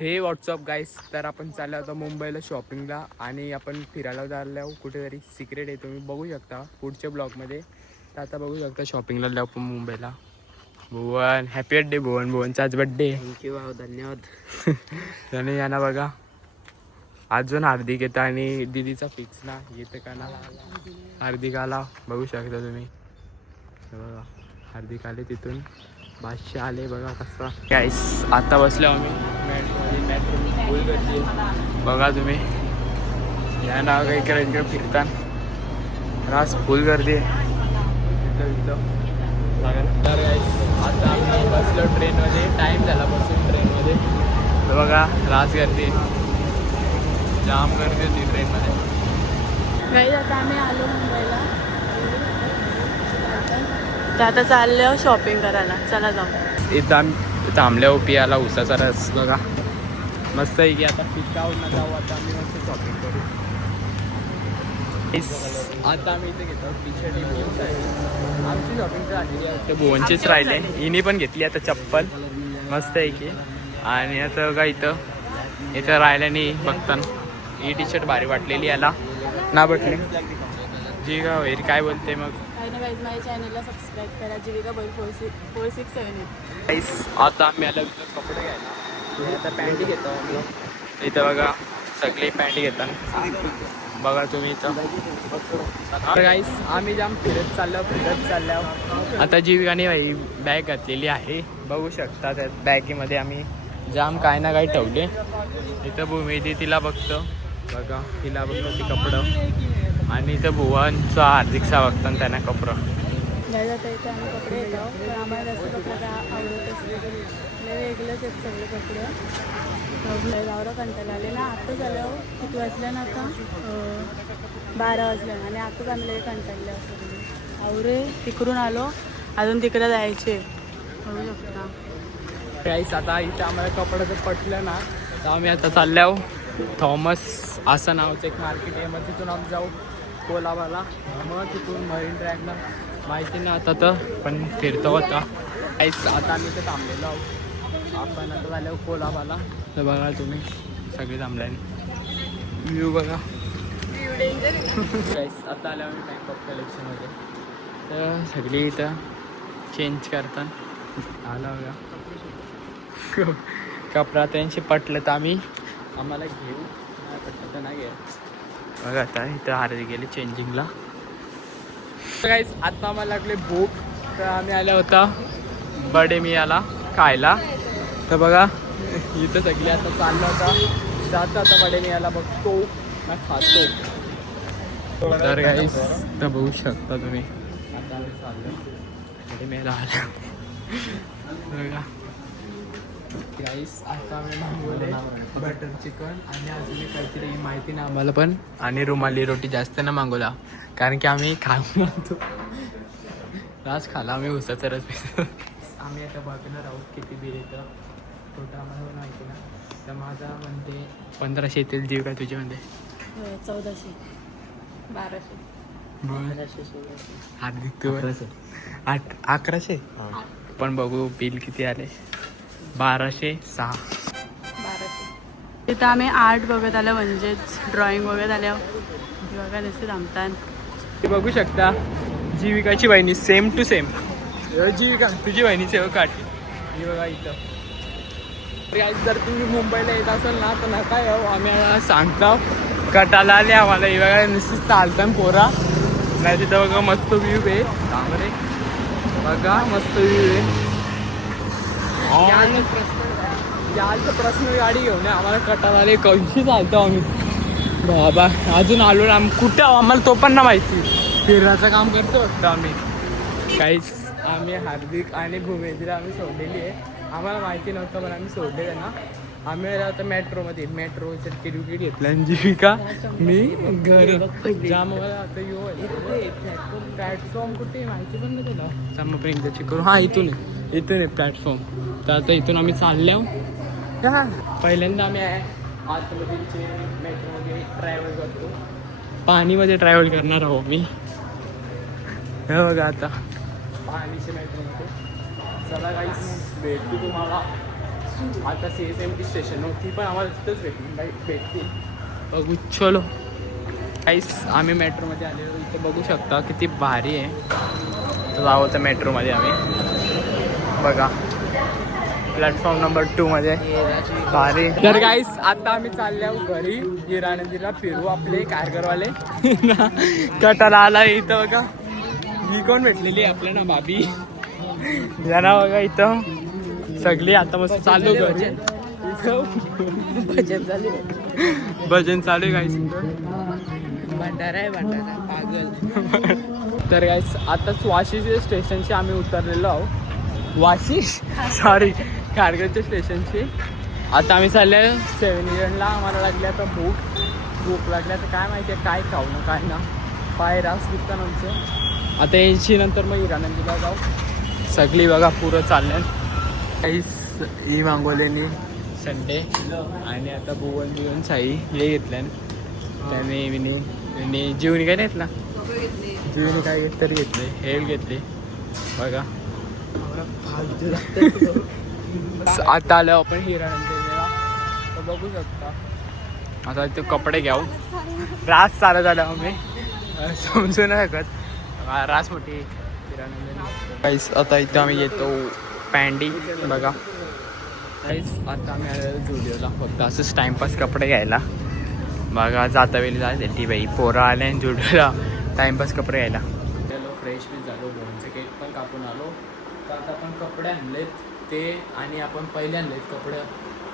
हे व्हॉट्सअप गाईस, तर आपण चाललो होतो मुंबईला शॉपिंगला आणि आपण फिरायला चाललो कुठेतरी. सिक्रेट आहे, तुम्ही बघू शकता पुढच्या ब्लॉगमध्ये. तर आता बघू शकता शॉपिंगला आलो आपण मुंबईला. भुवन हॅपी बर्थडे भुवन, भुवनचा आज बड्डे. थँक्यू भाऊ, धन्यवाद. त्याने यांना बघा अजून हार्दिक येतं आणि दिदीचा फिक्स ना येतं का ना. हार्दिक आला बघू शकता तुम्ही. बघा हार्दिक आले तिथून, बादशाह आले बघा कसा. गाईस आता बसलो आम्ही मेट्रो फुल गर्दी आहे बघा तुम्ही. या नाव काही इकडे फिरता रास फुल गर्दी आहे इथं. तर आता आम्ही बसलो ट्रेनमध्ये, टाईम झाला बसून ट्रेनमध्ये. तर बघा रास गर्दी, जाम गर्दी होती ट्रेनमध्ये. गाईज आता आम्ही आलो मुंबईला, तर आता चाललो शॉपिंग करायला. चला जाऊ. इथं आम्ही थांबल्या पियाला उसाचा रस बघा मस्त आहे की. आता पिकावून ना जाऊ, आता आम्ही मस्त शॉपिंग करू. आता आम्ही इथे घेतो टी शर्ट. आमची शॉपिंग झालेली आहे, ते भुवनचीच राहिले. हिनी पण घेतली आता चप्पल मस्त आहे की. आणि आता बघा इथं राहिल्याने बघताना ही टी शर्ट भारी वाटलेली याला ना बटली जी का वैरी काय बोलते मग. काही ना गाईज माझ्या चॅनलला सबस्क्राईब करा, जीविका बैल 4678. गाईस आता आम्ही आलो इथं कपडे घ्यायला. आता पॅन्टी घेतो आम्ही. इथं बघा सगळी पॅन्टी घेतात बघा तुम्ही इथं. तर गाईस आम्ही जाम फिरत चाललो. आता जीविकाने बाई बॅग घातलेली आहे बघू शकता. त्या बॅगेमध्ये आम्ही जाम काय ना काही ठेवले. इथं भूमी तिला बघतो बघा, तिला बघतो ती कपडं. आणि इथं भुवनचा हार्दिकचा बघतो त्यांना कपडं. गाईज आता इथे आम्ही कपडे येतो, पण आम्हाला जास्त कपडे काय आवडत असते. वेगळंच आहेत सगळे कपडे. गावरा कंटाळा आले ना. आता झालं किती वाजल्या ना, आता 12 वाजल्या आणि आताच आम्ही लई कंटाळले असं. आवरे तिकडून आलो, अजून तिकडे जायचे बघू शकता. गाईस आता इथे आम्हाला कपडं जर पटलं ना, तर आम्ही आता चाललो थॉमस असं नावाचं एक मार्केट आहे. मग तिथून आम्ही जाऊ कोलाबाला, मग तिथून मरीन ड्राईव्हला. माहिती ना आता तर पण फिरतो होता. गाईस आता आम्ही इथे थांबलेलो आहोत. आपण आता झालो कोलाबाला. तर बघा तुम्ही सगळे थांबल्याने व्ह्यू बघा. गाईस आता आलो आम्ही बँक ऑफ कलेक्शनमध्ये. तर सगळी इथं चेंज करतात आला बघा. कपडा त्यांशी पटलं तर आम्हाला घेऊ, नाही पटलं तर नाही घ्या बघा. आता इथं हार्दिक गेले चेंजिंगला. गाईस आता आम्हाला लागले भूक, तर आम्ही आला होता बडे मियाला खायला. तर बघा इथं सगळी आता चाललं होता जातं आता बडे मियाला बघतो ना खातो. तर गाईस तर बघू शकता तुम्ही आता आम्ही चाललो बडे मियाला आला बघा. गाईस आता आम्ही मागवले बटर चिकन आणि अजून काहीतरी माहिती नाही आम्हाला पण. आणि रुमाली रोटी जास्त ना मागवला, कारण की आम्ही खाऊन आणतो. रास खाला आम्ही उसाचा रस पितो. आम्ही आता बघणार आहोत किती बिल येतं टोटल आम्हाला पण माहिती ना. तर माझा म्हणते 1500 येतील. जीव काय तुझे म्हणते 1400 1200 हार्दिक तू 1100. पण बघू बिल किती आले. 1206. तिथं आम्ही आर्ट बघत आलो, म्हणजेच ड्रॉइंग बघत आल्या बघा नुसते थांबतात. ते बघू शकता जीविकाची बहिणी सेम टू सेम. जीविका तुझी बहिणी सेव काढली ही बघा इथं. जर तुम्ही मुंबईला येत असाल ना तर नका येऊ, आम्ही सांगतो कटाला आले आम्हाला. ही बघा नुसतं चालतं पोरा. नाही तिथं बघा मस्त व्ह्यू आहे चांगले बघा मस्त व्ह्यू आहे. याल तर पर्सनल गाडी घेऊन आम्हाला कटाला आले कशी चालतो आम्ही बाबा. अजून आलो ना कुठं आम्हाला तो पण ना माहिती. फिरण्याचं काम करतो वाटतं आम्ही. काहीच आम्ही हार्दिक आणि भूमेंद्र आम्ही सोडलेली आहे. आम्हाला माहिती नव्हतं पण आम्ही सोडले त्यांना. आम्ही आता मेट्रोचं तिकीट घेतलं आणि जीविका मी घर जाम मला आता प्लॅटफॉर्म कुठे माहिती पण नाही तुला. समोर करू हां इथून आहे प्लॅटफॉर्म. तर आता इथून आम्ही चाललो. पहिल्यांदा आम्ही आतमधील मेट्रोमध्ये ट्रॅव्हल करतो. पाणीमध्ये ट्रॅव्हल करणार आहो मी. हे बघा आता पाणीच्या मेट्रोमध्ये. चला गाईस भेटू तुम्हाला आता CSMT स्टेशन होती पण आम्हाला तिथंच भेटते बघू. चलो काहीच आम्ही मेट्रोमध्ये आलेलो. इथे बघू शकता किती भारी आहे. तर जावं तर मेट्रोमध्ये आम्ही बघा प्लॅटफॉर्म नंबर 2 मध्ये भारी. तर गाईस आता आम्ही चाललो घरी. हिरानंदीला फिरू आपले कारगरवाले कटाला आला इथं बघा. ही कोण भेटलेली आपल्याला भाभी यांना बघा इथं सगळी. आता मस्त चाललो घरी. भजन चालू आहे गाईस. भंडारा आहे भंडारा पागल. तर गाईस आताच वाशी स्टेशनशी आम्ही उतरलेलो आहोत. वाशी सॉरी खारघरच्या स्टेशनशी. आता आम्ही चालले 7-Elevenला. आम्हाला लागली आता भूक लागली. आता काय माहिती आहे काय खाऊ ना काय ना. पाय रास दुखतं आमचं. आता यांची नंतर मग हिरानंदीला जाऊ. सगळी बघा पुरं चालल्या. काहीच ही मागवलेली संडे. आणि आता भुवन साई हे घेतल्या त्याने विनी जीवनी काय नाही घेतला. जीवनी काय घेत तरी घेतले. हेल घेतले बघा. आता आलो आपण हिरानंदीला. तर बघू शकता. आता इथे कपडे घ्याव. रास चालत आला आम्ही समजू नाही शकत. रास मोठी हिरानंदी काहीच. आता इथं आम्ही येतो पॅन्डी बघा काहीच. आता आम्ही आलेलो जुडिओला फक्त असंच टाइमपास कपडे घ्यायला बघा. जाता वेळी जायचं ती बाई पोरं आले आणि जुडिओला टाइमपास कपडे घ्यायला. चलो फ्रेश बी झालो. बोनचं केक पण कापून आलो. तर आता आपण कपडे आणलेत ते. आणि आपण पहिले आणलेत कपडे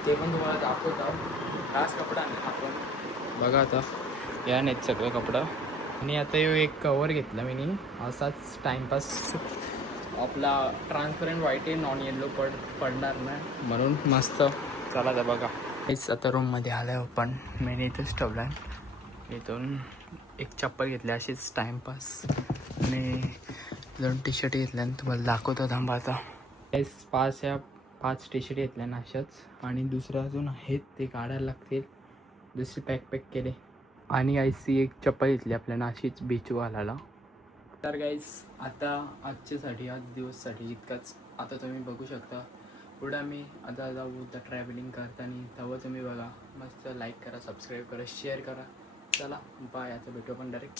ते पण तुम्हाला दाखवत आहोत. खास कपडे आणले आपण बघा. आता या नाहीत सगळं कपडं. आणि आता एक कवर घेतला मी असाच टाइमपास. आपला ट्रान्सपरंट व्हाईट आहे नॉन येल्लो पडणार नाही म्हणून मस्त. चला तर बघा हेच. आता रूममध्ये आलं आहे आपण. मी इथंच ठेवला आहे. इथून एक चप्पल घेतली अशीच टाइमपास. आणि 2 टी-शर्ट घेतल्या तुम्हाला दाखवतो थांबा. आता हेच 5 टी-शर्ट घेतल्या ना अशाच. आणि दुसरं अजून आहेत ते काढायला लागतील. दुसरी पॅक केले. आणि गाईसची एक चप्पल घेतली आपल्याला अशीच बीचू घालायला. तर गाईस आता आजच्यासाठी आज दिवससाठी इतकाच. आता तुम्ही बघू शकता पुढं आम्ही आता जाऊ तर ट्रॅव्हलिंग करताना. तेव्हा तुम्ही बघा मस्त. लाईक करा, सबस्क्राईब करा, शेअर करा. चला बाय. आता भेटू आपण डायरेक्ट